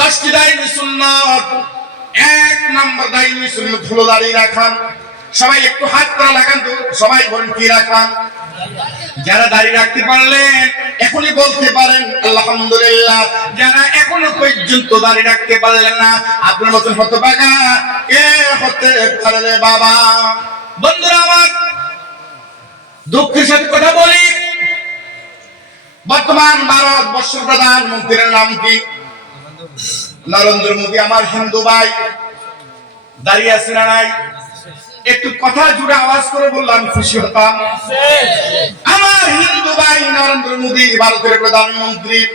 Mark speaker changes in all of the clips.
Speaker 1: দশটি দায়ী সুন্নত। এক নম্বর দায়ী সুন্নত হলো দাঁড়িয়ে রাখান সবাই একটু হাত করা লাগান তো, সবাই বলেন কি রাখান যারা দাঁড়িয়ে রাখতে পারলেন, এখনই বলতে পারেন, আলহামদুলিল্লাহ, যারা এখনও পর্যন্ত দাঁড়িয়ে রাখতে পারলেন না, আপনার মতন হতে পাকা কে হতে পারলে বাবা? বন্ধুরা আমার, দুঃখের সাথে কথা বলি। বর্তমান ভারত বর্ষ প্রধানমন্ত্রীর নাম কি? নরেন্দ্র মোদী আমার হিন্দু ভাই। দাঁড়িয়ে আছে না নাই? একটু কথা জুড়ে আওয়াজ করে বললাম খুশি হতাম। আমার হিন্দু ভাই নরেন্দ্র মোদী ভারতের প্রধানমন্ত্রী।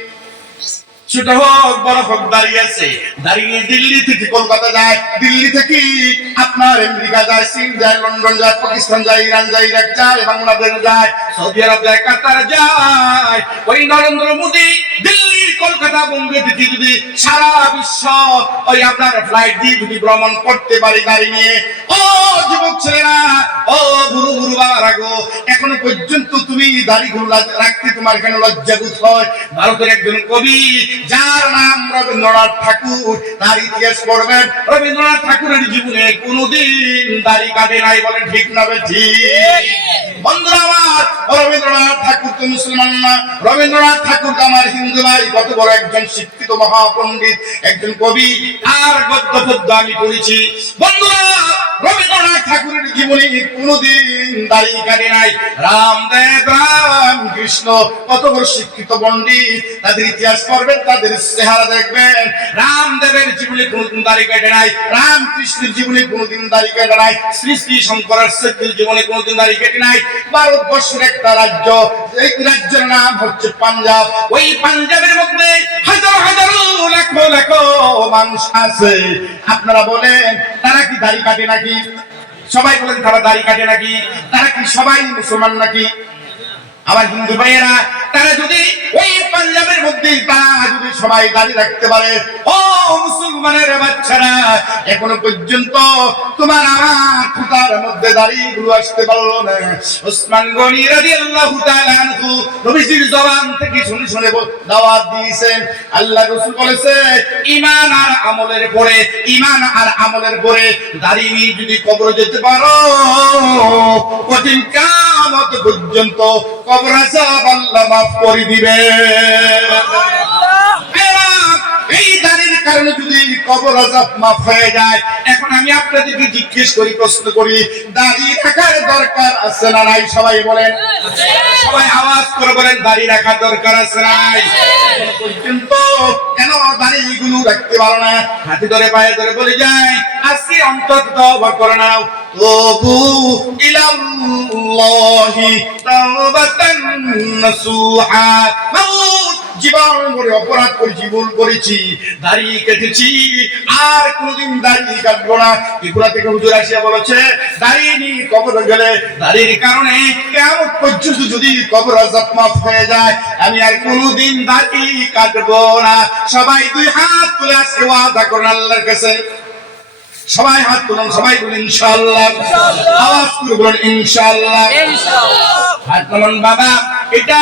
Speaker 1: ছোট হোক, বড় হোক, দাঁড়িয়ে আছে। দাঁড়িয়ে দিল্লি থেকে কলকাতা যায়, দিল্লি থেকে আপনার আমেরিকা যায়, চীন যায়, লন্ডন যায়, পাকিস্তান যায়, ইরান যায়, ইরাক যায়, বাংলাদেশ যায়, সৌদি আরব যায়, কাতার যায়। ওই নরেন্দ্র দিল্লি কলকাতা বোম্বে থেকে যদি সারা বিশ্ব ওই আপনার ফ্লাইট দিয়ে যদি ভ্রমণ করতে পারি গাড়ি নিয়ে। ও যুবক ছেলেরা, ও বুড়ো বুড়ো বাবারা গো, এখনও পর্যন্ত তুমি দাড়িগুলো রাখতে তোমার কেন লজ্জা বোধ হয়? ভারতের একজন কবি যার নাম রবীন্দ্রনাথ ঠাকুর, তার ইতিহাস পড়বেন। রবীন্দ্রনাথ ঠাকুরের জীবনে কোনোদিন দাড়ি কাটে নাই বলেন ঠিক না বন্ধুরা আমার, রবীন্দ্রনাথ ঠাকুর তো মুসলমান না। রবীন্দ্রনাথ ঠাকুর আমার হিন্দু ভাই, কত বড় একজন শিক্ষিত মহাপণ্ডিত, একজন কবি। আর গদ্য পদ্য আমি পড়েছি। বন্ধুরা জীবনে কোনোদিন দাড়ি কাটে নাই। রামদেব রাম কৃষ্ণ কত বড় শিক্ষিত পণ্ডিত। তাদের ইতিহাস পড়বেন, তাদের চেহারা দেখবেন। রামদেবের জীবনে কোনোদিন দাড়ি কাটে নাই। রাম কৃষ্ণের জীবনে কোনোদিন দাড়ি কাটে নাই। শ্রী শ্রী শঙ্করাচার্যের জীবনে কোনোদিন দাড়ি কাটে নাই। ভারতবর্ষের একটা রাজ্য, এই রাজ্যের নাম হচ্ছে পাঞ্জাব। ওই পাঞ্জাবের মধ্যে হাজারো হাজারো লাখো লাখো মানুষ আছে। আপনারা বলেন, তারা কি দাড়ি কাটে নাকি? সবাই বলেন, তারা দাড়ি কাটে নাকি? তারা কি সবাই মুসলমান নাকি? আবার হিন্দু ভাইয়েরা, তারা যদি ওই পাঞ্জাবের মধ্যেই তারা যদি সবাই দাঁড়িয়ে রাখতে পারে, ও মুসলমানের বাচ্চারা, এখনও পর্যন্ত তোমার মধ্যে দাঁড়িয়ে গুলো আসতে পারল না। ওসমান গনি আনহু নবীজির জবান থেকে শুনে শুনে দাওয়াত দিয়েছেন। আল্লাহ বলেছে আর আমলের পরে, ঈমান আর আমলের পরে দাঁড়িয়ে নিয়ে যদি কবরে যেতে পারো, কঠিন কামত পর্যন্ত কবর আল্লাহ মাফ করে দিবে। কারণে যদি কবর আযাব মাফ হয়ে যায়, এখন আমি আপনাদেরকে জিজ্ঞেস করি, প্রশ্ন করি, দাঁড়িয়ে থাকার দরকার আছে না নাই? সবাই বলেন। সবাই আওয়াজ করে বলেন, দাঁড়িয়ে রাখার দরকার আছে নাই? পর্যন্ত কেন রাখতে পারো না? হাতে ধরে, পায়ে ধরে বলে যায় আজকে অন্তত করে নাও। তবু ইলাল্লাহি তাওবাতান জীবন ভরে অপরাধ করেছি ভুল করেছি দাড়ি কেটেছি আর কোনদিন দাড়ি কাটবো না। ত্রিপুরা থেকে হুজুর আসিয়া বলেছে দাড়ি নি কবর গেলে দাড়ির কারণে কেমন পর্যন্ত যদি কবর আজাব মাফ হয়ে যায় আমি আর কোনদিন দাড়ি কাটবো না। সবাই দুই হাত তুলে আজকে ওয়াদা করেন আল্লাহর কাছে। সবাই হাত তুলুন সবাই বলুন ইনশাআল্লাহ। আওয়াজ করে বলুন ইনশাআল্লাহ। হাত তুলুন বাবা এটা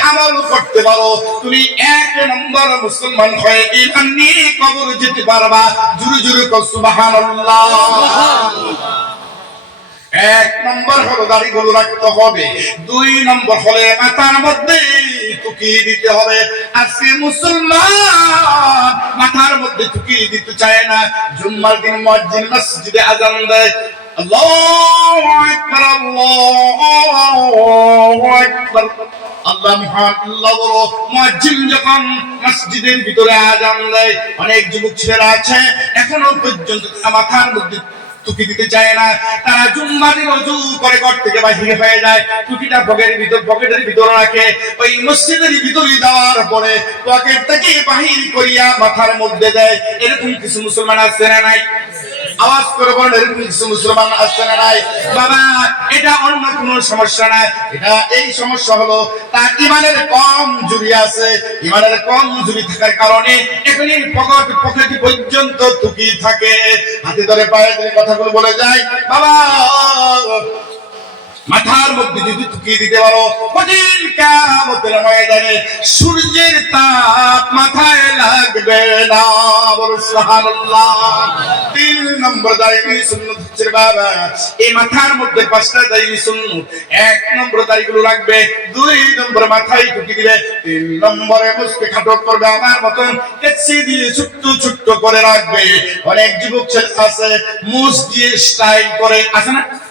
Speaker 1: আমল করতে পারো। তুমি এক নম্বর মুসলমান হয়ে ইমান নিয়ে কবর যেতে পারবা। জুরু জুরু কর সুবহানাল্লাহ। এক নম্বর হলো দাড়িগুলো রাখতে হবে। দুই নম্বর হলে মাথার মধ্যে টুকি দিতে হবে। আজকে মুসলমান মাথার মধ্যে টুকি দিতে চায় না। জুম্মার দিন মসজিদ মসজিদে আজান দেয়। মসজিদের ভিতরে আজান দেয়, অনেক যুবক ছেলেরা আছে, এখনও পর্যন্ত মাথার মধ্যে টুকি দিতে চায় না। তারা অজু করে ঘর থেকে বাহির যায় টুকিটা পকেটের ভিতর পকেটের ভিতর রাখে। ওই মসজিদের ভিতরে দেওয়ার পরে পকেট থেকে বাহির করিয়া মাথার মধ্যে দেয়। এরকম কিছু মুসলমান আছে না নাই? আওয়াজ করে বলেন কিছু মুসলমান আসছে না নাই? বাবা, এটা অন্য কোনো সমস্যা না এটা এই সমস্যা হলো, তার ইমানের কম জুড়ি আছে। ইমানের কম জুড়ি থাকার কারণে এখানে পকেট পকেট পর্যন্ত টুকি থাকে। হাতে ধরে পায়ে ধরে কথাগুলো বলে যায়, বাবা মাথার মধ্যে যদি টুকিয়ে দিতে পারো কঠিন কামতের ময়দানে সূর্যের তাপ মাথায় লাগবে না। বলো তিন নম্বর সুন্নত হচ্ছে বাবা। এই মাথার মধ্যে পাঁচটা সুন্নত। এক নম্বর রাখবে দুই নম্বর মাথায় টুকি দিবে, তিন নম্বরে খাটো করবে আমার মতন। কেচি দিয়ে করে রাখবে। অনেক যুবক আছে, মুস দিয়ে স্টাইল করে। আছে না?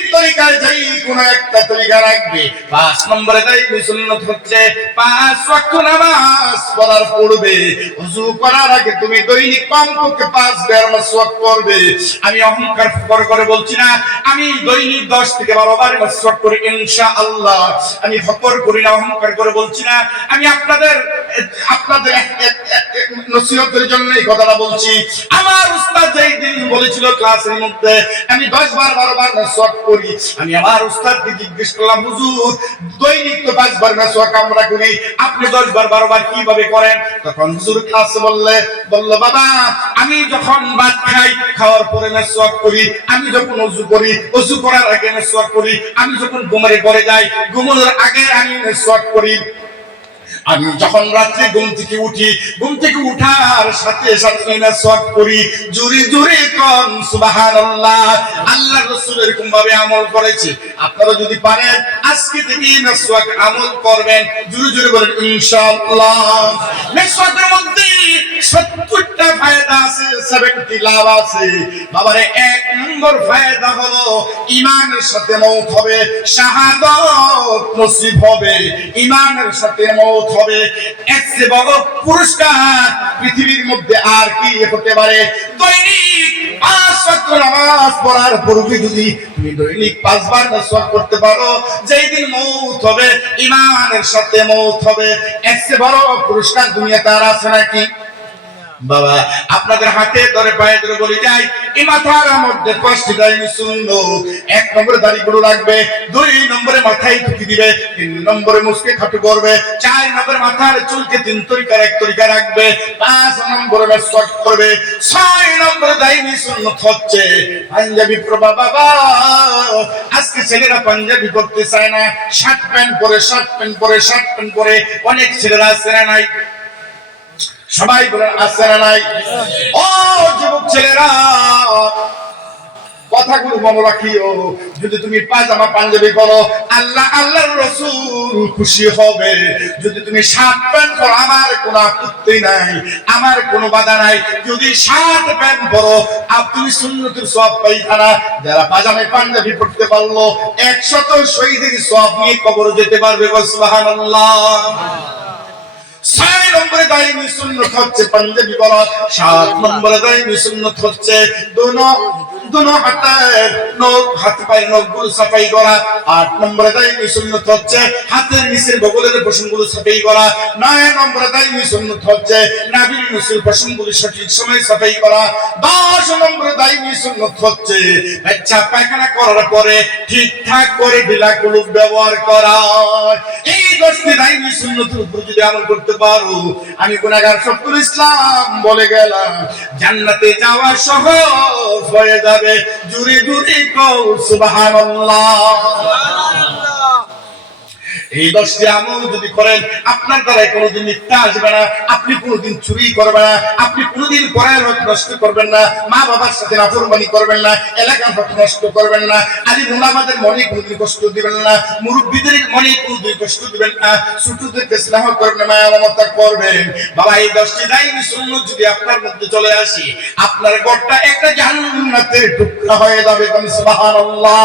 Speaker 1: তরিকায় যাই কোন একটা তরিকা রাখবে, পাঁচ নম্বরে তাই সুন্নত হচ্ছে, পাঁচ ওয়াক্ত নামাজ পড়ার পড়বে ওযু করার আগে তুমি দৈনিক কমপক্ষে পাঁচ বার মাসওয়াক করবে আমি অহংকার করে করে বলছি না, আমি দৈনিক দশ থেকে বারো বার মাসওয়াক করি ইনশাআল্লাহ। আমি ফকর করি না, অহংকার করে বলছি না। আমি আপনাদের আপনাদের নসিহতের জন্য এই কথাটা বলছি। আমার উস্তাদ যেই দিন বলেছিল ক্লাসের মধ্যে, আমি দশ বার, বারো বার মাসওয়াক করি আমি আমার উস্তাদকে জিজ্ঞেস করলাম, হুজুর, দৈনিক তো পাঁচবার না সোয়া কামরা করি, আপনি দশ বার, বারো বার কীভাবে করেন? তখন হুজুর খাস বললে, বলল, বাবা, আমি যখন ভাত খাই, খাওয়ার পরে মেসওয়াক করি, আমি যখন অজু করি অজু করার আগে মেসওয়াক করি, আমি যখন ঘুমারে পরে যাই, ঘুমানোর আগে আমি মেসওয়াক করি। আমি যখন রাত্রে ঘুম থেকে উঠি, ঘুম থেকে উঠার সাথে সাথে মেসওয়াক করি। জোরে জোরে কোন, সুবহানাল্লাহ। আল্লাহ রাসূল এরকম ভাবে আমল করেছে। আপনারা যদি পারেন, আজকে থেকে আমল করবেন। জোরে জোরে বলেন, ইনশাআল্লাহ। মধ্যে 70টা ফায়দা আছে 70 লাভ আছে। বাবারে, এক নম্বর হলো ইমানের সাথে হবে, শাহাদাত নসিব হবে। ইমানের সাথে হবে। একসে বড় পুরস্কার পৃথিবীর মধ্যে আর কি হতে পারে? দৈনিক পাঁচ শত নামাজ পড়ার পূর্বে যদি তুমি দৈনিক পাঁচবার নসওয়াত করতে পারো, যেই দিন মৌত হবে ইমানের সাথে মৌত হবে। এক সে বড় পুরস্কার দুনিয়াতে আর আছে নাকি? বাবা, আপনাদের হাতে ধরে পায়ে ধরে যাই, এই মাথার মধ্যে পাঁচটি শূন্য এক নম্বরে দুই নম্বরে মাথায় টুকি দিবে, তিন নম্বরে মুসকে খাটু করবে, চার নম্বরে মাথার চুলকে তিন এক তরিকা রাখবে, পাঁচ নম্বরে করবে, ছয় নম্বরে শূন্য পাঞ্জাবি প্রভা বাবা আজকে ছেলেরা পাঞ্জাবি করতে চায় না, শার্ট প্যান্ট পরে, শার্ট প্যান্ট পরে, শার্ট প্যান্ট পরে, অনেক ছেলেরা নাই। সবাই বলেন আসছে নাই ও, যুবক ছেলেরা, কথাগুলো মনে রাখিও। যদি তুমি পাজামা পাঞ্জাবি করো আল্লাহ, আল্লাহর রসুল খুশি হবে। যদি তুমি শার্ট প্যান্ট পরো, আমার কোনো আপত্তি নাই, আমার কোনো বাধা নাই। যদি শার্ট প্যান্ট পরো, আর তুমি সুন্নতের সব পাইখানা, যারা পাজামে পাঞ্জাবি পড়তে পারল, একশত শহীদের সব নিয়ে কবর যেতে পারবে সুবহানাল্লাহ। ছয় নম্বরে দায়ী সুন্নত হচ্ছে পাঞ্জাবি বলা সাত নম্বরে দায়ী সুন্নত হচ্ছে দোনো দোনো নখ হাত নখগুলো সাফাই করা, আট নম্বরে হচ্ছে, হাতের নিচের বগলের সাফাই করা, নয় নম্বরে হচ্ছে, নাভির নিচের সঠিক সময় সাফাই করা, দশ নম্বরে হচ্ছে, বাচ্চা পায়খানা করার পরে ঠিকঠাক করে ঢিলাগুলো ব্যবহার করা। এই দশটি দায়নি সুন্নতের উপর যদি আমল করতে পারো, আমি গুনাহগার শত্রু ইসলাম বলে গেলাম, জান্নাতে যাওয়া সহজ হয়ে যাবে। জুরি জুড়ে কৌ সুবহানাল্লাহ। এই দশটি আমল যদি করেন, আপনার দ্বারা কোনোদিন মিথ্যা আসবে না, আপনি কোনোদিন চুরি করবেন না, আপনি কোনোদিন হক নষ্ট করবেন না, মা বাবার সাথে নাফরমানি করবেন না, এলাকার হক নষ্ট করবেন না, আলী মোলামাদের মনে কোনোদিন কষ্ট দিবেন না, মুরব্বীদের মনে কোনোদিন কষ্ট দিবেন না ছোটদেরকে স্নেহ করবেন মায়া মমতা করবেন। বাবা, এই দশটি দায়ী শূন্য যদি আপনার মধ্যে চলে আসি, আপনার ঘরটা একটা জান্নাতের টুকরা হয়ে যাবে, সুবহানাল্লাহ।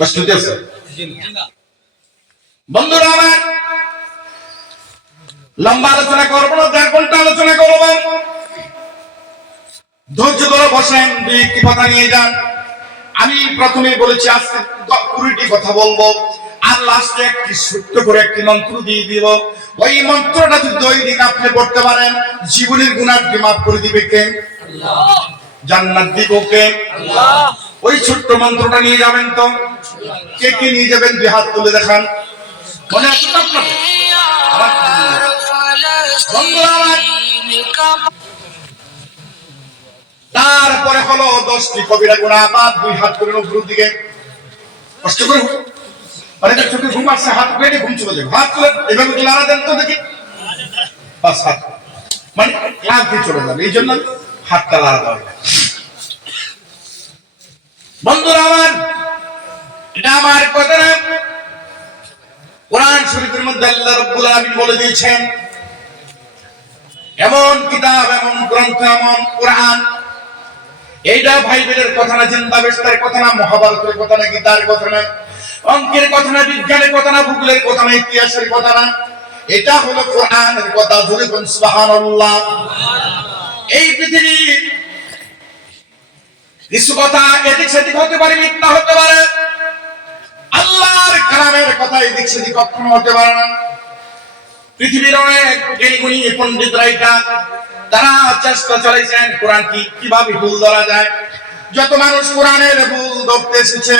Speaker 1: কষ্ট বন্ধুরা আমার লম্বা আলোচনা করব না দেড় ঘণ্টা আলোচনা করব। ধৈর্য ধরে বসেন দুই একটি কথা নিয়ে যান। আমি প্রথমে বলেছি আজকে কুড়িটি কথা বলব আর লাস্টে একটি ছোট্ট করে একটি মন্ত্র দিয়ে দিব। ওই মন্ত্রটা যদি দৈনিক আপনি পড়তে পারেন জীবনের গুণার মাফ করে দিবে কে? জান্নাত দিব কে? ওই ছোট্ট মন্ত্রটা নিয়ে যাবেন তো। কে কে নিয়ে যাবেন? দুই হাত তুলে দেখান। মনে আছে তারপরে হলো দশটি কবিরা গুণা বাদ দুই হাত করে উপর দিকে। কষ্ট করে অনেকের চোখে ঘুম আসছে, হাত পেটে ঘুম চলে যাবে। হাত তুলে এভাবে তুলে দেন তো দেখি? বাস, হাত। মানে ক্লান্তি চলে যাবে, এই জন্য হাতটা লাড়া দেওয়া। বন্ধুরা আমার এটা আমার কথা না। কোরআন শরীফের মধ্যে আল্লাহ রাব্বুল আলামিন বলে দিয়েছেন, এমন কিতাব, এমন গ্রন্থ, এমন কোরআন এইটা বাইবেলের কথা না, জিন্দা বেস্তার কথা না, মহাভারতের কথা না, গীতার কথা না, অঙ্কের কথা না, বিজ্ঞানের কথা না, ভূগোলের কথা না, ইতিহাসের কথা না, এটা হলো কোরআনের কথা। জোরে কোন সুবহানাল্লাহ। এই পৃথিবী কিছু কথা এদিক সেদিক হতে পারে, মিথ্যা হতে পারে। আল্লাহর কালামের কথা এদিক সেদিক কখনো হতে পারে না। পৃথিবীর অনেক জ্ঞানীগুণী পণ্ডিতরা এটা তারা চেষ্টা চালাইছেন কোরআন কি কীভাবে ভুল ধরা যায়। যত মানুষ কোরআনের ভুল ধরতে এসেছে,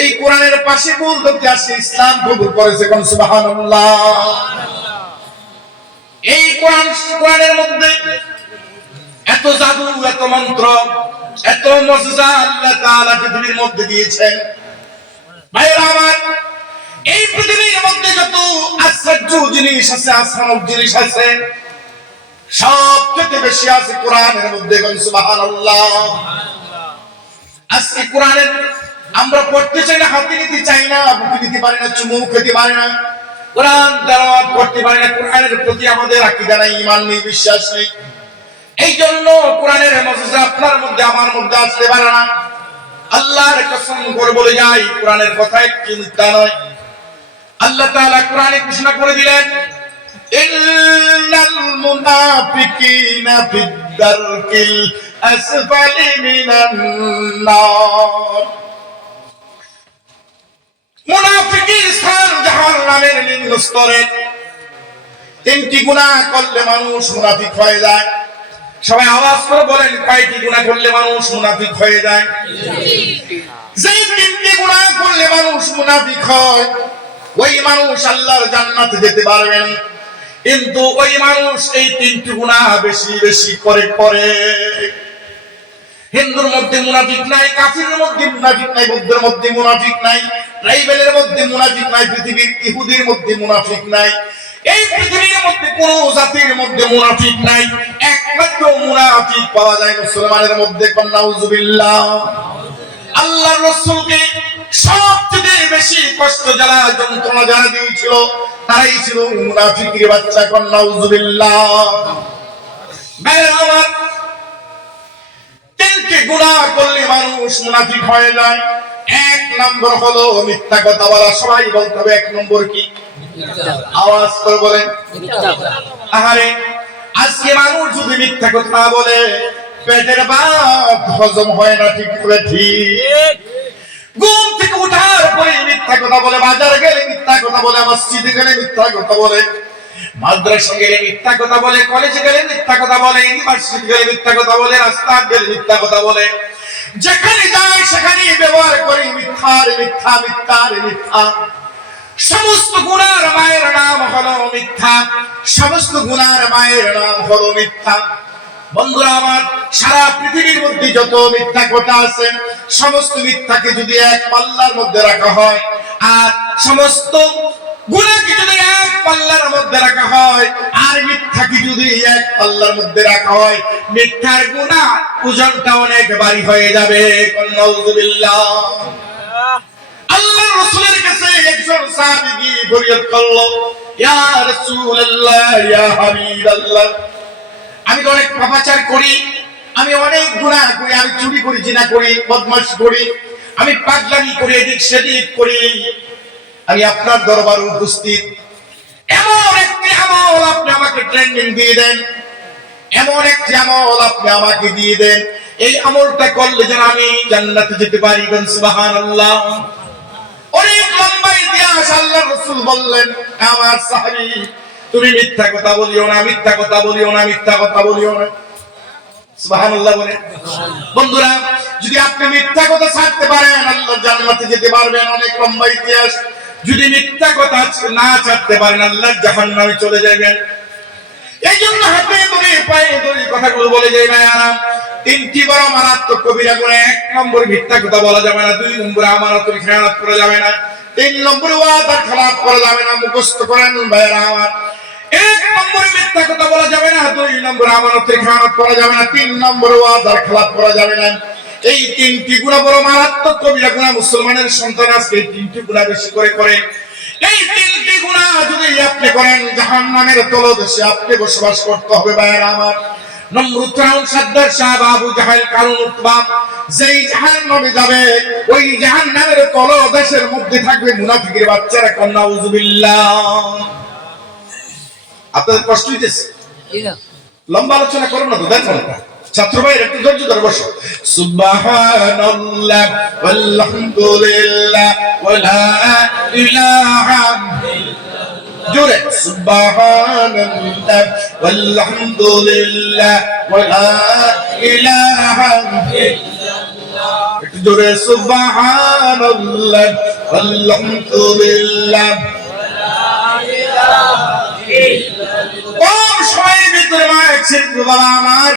Speaker 1: এই কোরআনের পাশে ভুল ধরতে আসে, ইসলাম কবুল করেছে কোন সুবহানাল্লাহ। এই কোরআন, কোরআনের মধ্যে এত জাদু, এত মন্ত্র, এত মজা আল্লাহ তাআলা পৃথিবীর মধ্যে দিয়েছেন। আমার পড়তে চাই না, হাতে নিতে চাই না বুকে নিতে পারি না, চুমু খেতে পারি না। কোরআন তেলাওয়াত করতে পারি না, কোরআনের প্রতি আমাদের আকীদা নাই, ঈমান নেই, বিশ্বাস নেই। এই জন্য কোরআনের আপনার মধ্যে, আমার মধ্যে আসতে পারে না। আল্লাহর কসম করে বলে যাই, কোরআনের কথা একটি মিথ্যা নয়। আল্লাহ তাআলা কোরআনে ঘোষণা করে দিলেন, ইন্নাল মুনাফিকিনা ফিদ-দারকিল আসফালি মিনান নার। মুনাফিকের স্থান জাহান্নামের নিম্ন স্তরে তিনটি গুনাহ করলে মানুষ মুনাফিক হয়ে যায়। সবাই আওয়াজ করে বলেন, কয়টি গুনাহ করলে মানুষ মুনাফিক হয়ে যায়? যে তিনটি গুনাহ করলে মানুষ মুনাফিক হয়, ওই মানুষ আল্লাহর জান্নাতে যেতে পারবেন কিন্তু ওই মানুষ এই তিনটি গুনাহ বেশি বেশি করে করে। হিন্দুর মধ্যে মুনাফিক নাই, কাফিরের মধ্যে মুনাফিক নাই, বৌদ্ধের মধ্যে মুনাফিক নাই, ট্রাইবেলের মধ্যে মুনাফিক নাই, পৃথিবীর ইহুদির মধ্যে মুনাফিক নাই। এই পৃথিবীর মধ্যে কোন জাতির মধ্যে মুনাফিক নাই। একমাত্র মুনাফিক পাওয়া যায় মুসলমানের মধ্যে আল্লাহ রসুলকে সবচেয়ে বেশি কষ্ট যারা যন্ত্রণা দিয়েছিল ছিল মুনাফিকের বাচ্চা গুনাহ করলে মানুষ মুনাফিক হয়ে এক নম্বর হলো মিথ্যা কথা বলা। সবাই বলতে হবে এক নম্বর কি? আওয়াজ করে বলেন। আহারে আজকে মানুষ যদি মিথ্যা কথা বলে পেটের ভাত হজম হয় না ঠিক করে ঠিক। ঘুম থেকে উঠার পরে মিথ্যা কথা বলে বাজারে গেলে মিথ্যা কথা বলে মসজিদে গেলে মিথ্যা কথা বলে মাদ্রাসা গেলে মিথ্যা কথা বলে কলেজে গেলে মিথ্যা কথা বলে ইউনিভার্সিটি গেলে মিথ্যা কথা বলে রাস্তা গেলে মিথ্যা কথা বলে যেখানে যায় সেখানে ব্যবহার করে মিথ্যার মিথ্যা মিথ্যার মিথ্যা। সমস্ত গুণার মায়ের নাম হলো মিথ্যা। সমস্ত গুণার মায়ের নাম হলো মিথ্যা। বন্ধুরা আমার, সারা পৃথিবীর মধ্যে যত মিথ্যা কথা আছে, সমস্ত মিথ্যাকে যদি এক পাল্লার মধ্যে রাখা হয়, আর সমস্ত গুণাকে যদি এক পাল্লার মধ্যে রাখা হয়, আর মিথ্যাকে যদি এক পাল্লার মধ্যে রাখা হয়, মিথ্যার গুণা ওজনটা অনেক বাড়ি হয়ে যাবে। আল্লাহ রাসূলের কাছে একজন করল ইয়া আমি অনেক পাপাচার করি, আমি অনেক গুনাহ করি, আমি চুরি করি, জিনা করি, বদমাশ করি, আমি পাগলামি করি, এদিক সেদিক করি। আমি আপনার দরবারে উপস্থিত। এমন একটি আমল আপনি আমাকে ট্রেনিং দিয়ে দেন। এমন একটি আমল আপনি আমাকে দিয়ে দেন। এই আমলটা করলে যেন আমি জান্নাতে যেতে পারি অনেক লম্বা ইতিহাস আল্লাহ রসুল বললেন, আমার সাহাবী, তুমি মিথ্যা কথা বলিও না, মিথ্যা কথা বলিও না, মিথ্যা কথা বলিও না। বলে। বন্ধুরা, যদি আপনি মিথ্যা কথা ছাড়তে পারেন, আল্লাহ জান্নাতে যেতে পারবেন, অনেক লম্বা ইতিহাস। যদি মিথ্যা কথা না ছাড়তে পারেন, আল্লাহ জাহান্নামে চলে যাবেন। এই জন্য হাতে ধরে পায়ে ধরে কথাগুলো বলে তিনটি বড় মারাত্মক কবিরা এক নম্বর মিথ্যা কথা বলা যাবে না, দুই করা যাবে না, তিন নম্বরে ওয়াদার খেলাপ করা যাবে না, মুখস্থ করেন ভাইরা আমার। এক নম্বরে মিথ্যা কথা বলা যাবে না, দুই আমানতের করা যাবে না, তিন খেলাপ করা যাবে না। এই তিনটি গুণা বড় মারাত্মক কবিরা গুণা মুসলমানের সন্তান আজকে এই তিনটি গুণা বেশি করে করে। এই তিনটি গুণা যদি আপনি করেন জাহান্নামের তলদেশে আপনি বসবাস করতে হবে আমার। নমরুদ ফেরাউন সাদ্দার শাহ আবু জাহেল কারুন উতবা যেই জাহান্নামে যাবে ওই জাহান্নামের তলদেশের মধ্যে থাকবে মুনাফিকের বাচ্চারা কন্যা উজুবিল্লাহ আপনাদের কষ্ট হইতেছে? লম্বা আলোচনা করব না তো দেখো না ছাত্র ভাই একটু ধৈর্য ধরে, বসো। সুবহানাল্লাহ, আলহামদুলিল্লাহ, ওয়ালা ইলাহা জোরে, সুবহানাল্লাহ, আলহামদুলিল্লাহ, ওয়ালা ইলাহা একটু জোরে, সুবহানাল্লাহ, আলহামদুলিল্লাহ কম সময়ের ভিতরে মা এক বাবা আমার।